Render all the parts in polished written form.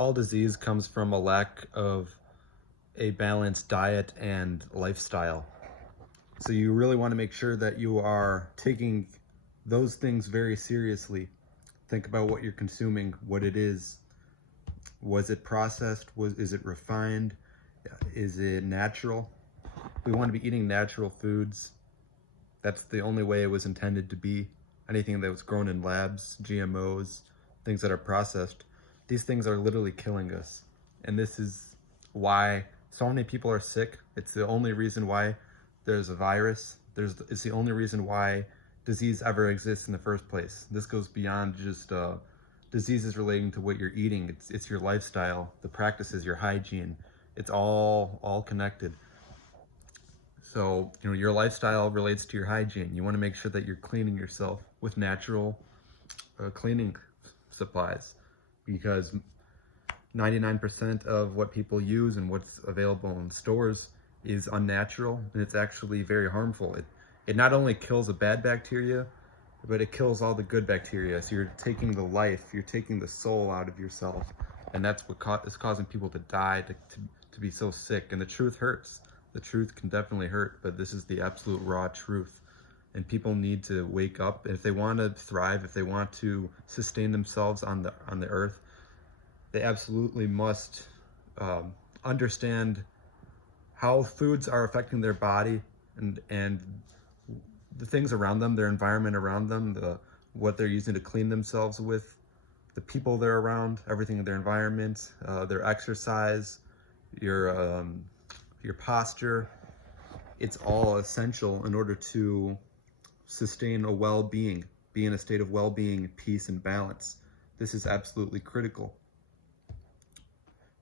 All disease comes from a lack of a balanced diet and lifestyle. So you really want to make sure that you are taking those things very seriously. Think about what you're consuming, what it is. Was it processed? Is it refined? Is it natural? We want to be eating natural foods. That's the only way it was intended to be. Anything that was grown in labs, GMOs, things that are processed, these things are literally killing us. And this is why so many people are sick. It's the only reason why there's a virus. It's the only reason why disease ever exists in the first place. This goes beyond just diseases relating to what you're eating. It's your lifestyle, the practices, your hygiene. It's all connected. So, your lifestyle relates to your hygiene. You want to make sure that you're cleaning yourself with natural cleaning supplies, because 99% of what people use and what's available in stores is unnatural, and it's actually very harmful. It not only kills the bad bacteria, but it kills all the good bacteria. So you're taking the life, you're taking the soul out of yourself, and that's what is causing people to die, to be so sick. And the truth hurts. The truth can definitely hurt, but this is the absolute raw truth. And people need to wake up. If they want to thrive, if they want to sustain themselves on the earth, they absolutely must understand how foods are affecting their body and the things around them, their environment around them, what they're using to clean themselves with, the people they're around, everything in their environment, their exercise, your posture. It's all essential in order to sustain a well-being, be in a state of well-being, peace, and balance. This is absolutely critical,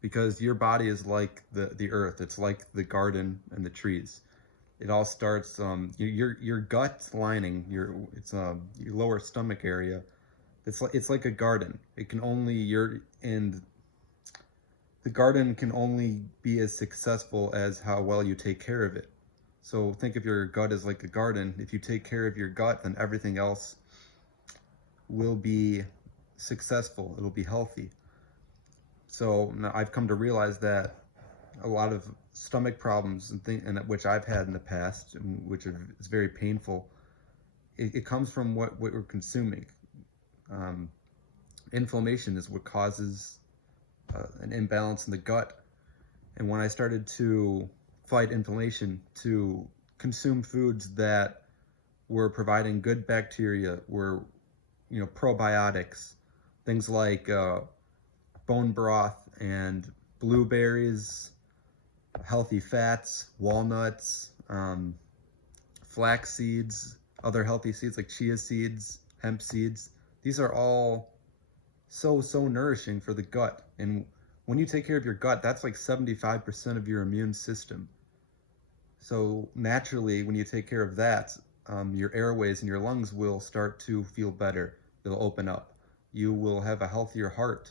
because your body is like the earth. It's like the garden and the trees. It all starts your gut lining, your lower stomach area. It's like a garden. The garden can only be as successful as how well you take care of it. So think of your gut as like a garden. If you take care of your gut, then everything else will be successful. It'll be healthy. So now I've come to realize that a lot of stomach problems and which I've had in the past, which is very painful, it comes from what we're consuming. Inflammation is what causes an imbalance in the gut. And when I started to fight inflammation, to consume foods that were providing good bacteria, were probiotics, things like bone broth and blueberries, healthy fats, walnuts, flax seeds, other healthy seeds like chia seeds, hemp seeds. These are all so nourishing for the gut. And when you take care of your gut, that's like 75% of your immune system. So naturally, when you take care of that, your airways and your lungs will start to feel better. They'll open up. You will have a healthier heart.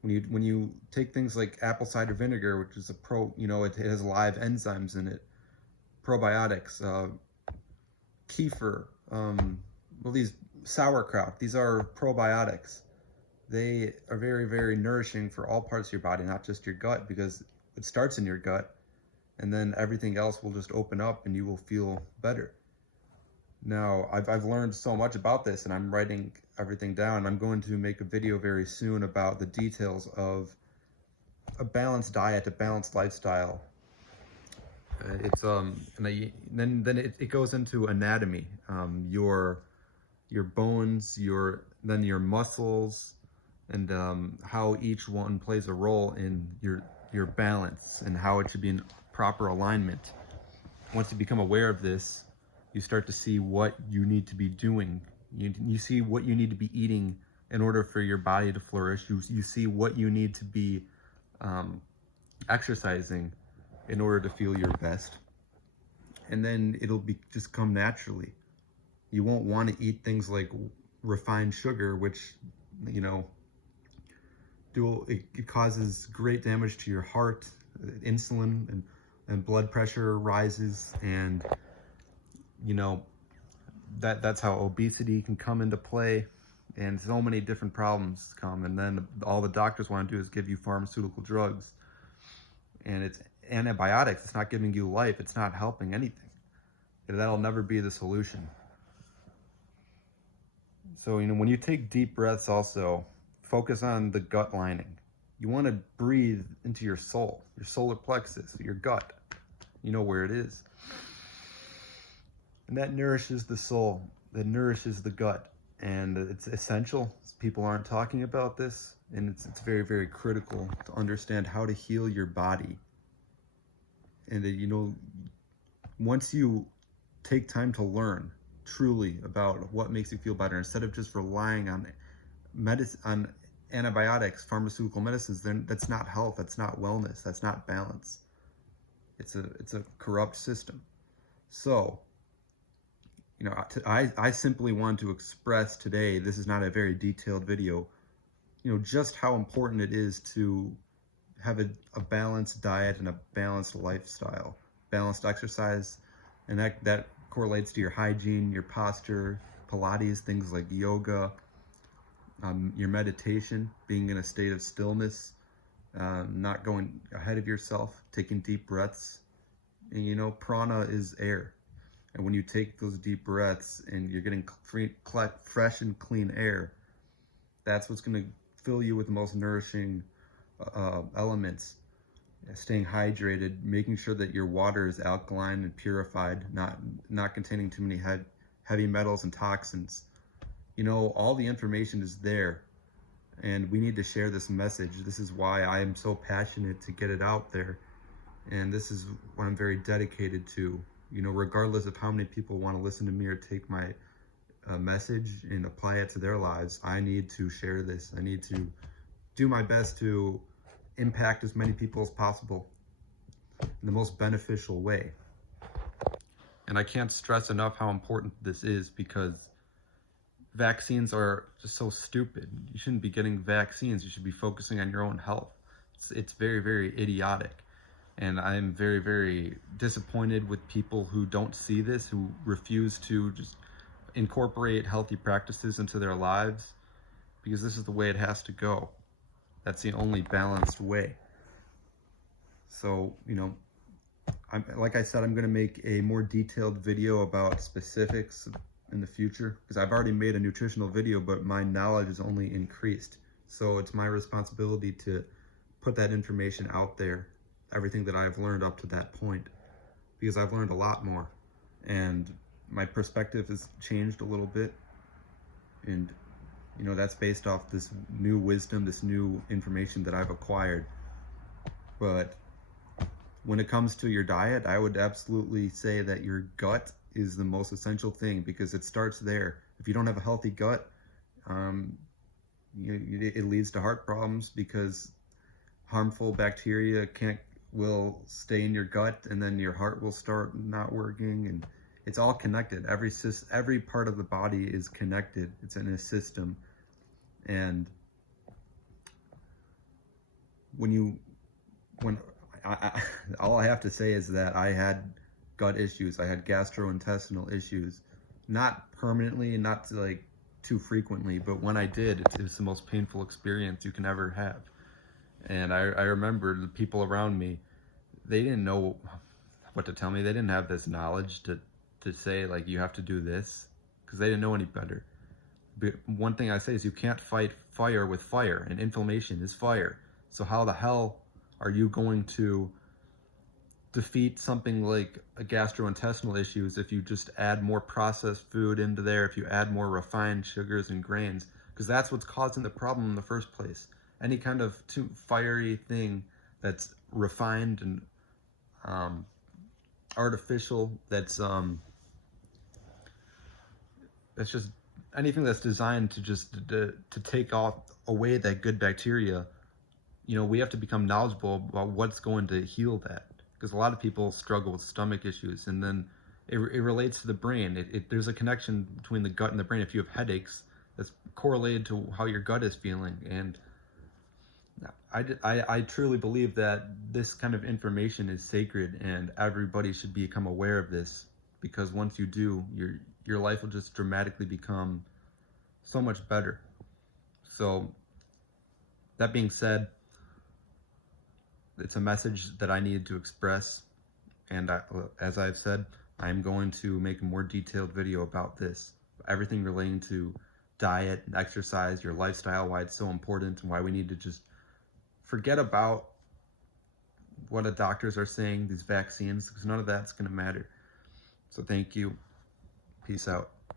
When you take things like apple cider vinegar, which is it has live enzymes in it, probiotics, kefir, these sauerkraut, these are probiotics. They are very, very nourishing for all parts of your body, not just your gut, because it starts in your gut, and then everything else will just open up and you will feel better. Now, I've learned so much about this, and I'm writing everything down. I'm going to make a video very soon about the details of a balanced diet, a balanced lifestyle. Then it goes into anatomy, your bones, your muscles, and how each one plays a role in your balance and how it should be in proper alignment. Once you become aware of this, you start to see what you need to be doing. You see what you need to be eating in order for your body to flourish. You see what you need to be exercising in order to feel your best. And then it'll just come naturally. You won't want to eat things like refined sugar, which, it causes great damage to your heart. Insulin and blood pressure rises, and that's how obesity can come into play. and so many different problems come, and then all the doctors want to do is give you pharmaceutical drugs, and it's antibiotics. It's not giving you life. It's not helping anything. And that'll never be the solution. So, when you take deep breaths, also focus on the gut lining. You want to breathe into your soul, your solar plexus, your gut. You know where it is. And that nourishes the soul, that nourishes the gut. And it's essential. People aren't talking about this. And it's very, very critical to understand how to heal your body. And once you take time to learn truly about what makes you feel better, instead of just relying on medicine, on antibiotics, pharmaceutical medicines, then that's not health, that's not wellness, that's not balance. It's a corrupt system. So, I simply want to express today, this is not a very detailed video, just how important it is to have a balanced diet and a balanced lifestyle, balanced exercise, and that correlates to your hygiene, your posture, Pilates, things like yoga, your meditation, being in a state of stillness, not going ahead of yourself, taking deep breaths. And prana is air. And when you take those deep breaths and you're getting fresh and clean air, that's what's going to fill you with the most nourishing elements. Staying hydrated, making sure that your water is alkaline and purified, not containing too many heavy metals and toxins. All the information is there, and we need to share this message. This is why I am so passionate to get it out there, and this is what I'm very dedicated to. Regardless of how many people want to listen to me or take my message and apply it to their lives, I need to share this. I need to do my best to impact as many people as possible in the most beneficial way. And I can't stress enough how important this is, because vaccines are just so stupid. You shouldn't be getting vaccines. You should be focusing on your own health. It's very, very idiotic. And I'm very, very disappointed with people who don't see this, who refuse to just incorporate healthy practices into their lives, because this is the way it has to go. That's the only balanced way. So, like I said, I'm going to make a more detailed video about specifics in the future, because I've already made a nutritional video, but my knowledge is only increased. So it's my responsibility to put that information out there, everything that I've learned up to that point, because I've learned a lot more, and my perspective has changed a little bit. And that's based off this new wisdom, this new information that I've acquired. But when it comes to your diet, I would absolutely say that your gut is the most essential thing, because it starts there. If you don't have a healthy gut, it leads to heart problems, because harmful bacteria will stay in your gut, and then your heart will start not working, and it's all connected. Every part of the body is connected. It's in a system. And all I have to say is that I had gut issues. I had gastrointestinal issues, not permanently and not too frequently, but when I did, it was the most painful experience you can ever have. And I remember the people around me, they didn't know what to tell me. They didn't have this knowledge to say, you have to do this, because they didn't know any better. But one thing I say is, you can't fight fire with fire, and inflammation is fire. So how the hell are you going to defeat something like a gastrointestinal issues if you just add more processed food into there, if you add more refined sugars and grains? Because that's what's causing the problem in the first place. Any kind of too fiery thing that's refined and artificial, that's just anything that's designed to just to take away that good bacteria. We have to become knowledgeable about what's going to heal that, because a lot of people struggle with stomach issues, and then it relates to the brain. There's a connection between the gut and the brain. If you have headaches, that's correlated to how your gut is feeling. And I truly believe that this kind of information is sacred, and everybody should become aware of this, because once you do, your life will just dramatically become so much better. So that being said, it's a message that I needed to express. And as I've said, I'm going to make a more detailed video about this. Everything relating to diet and exercise, your lifestyle, why it's so important, and why we need to just forget about what the doctors are saying, these vaccines, because none of that's going to matter. So thank you. Peace out.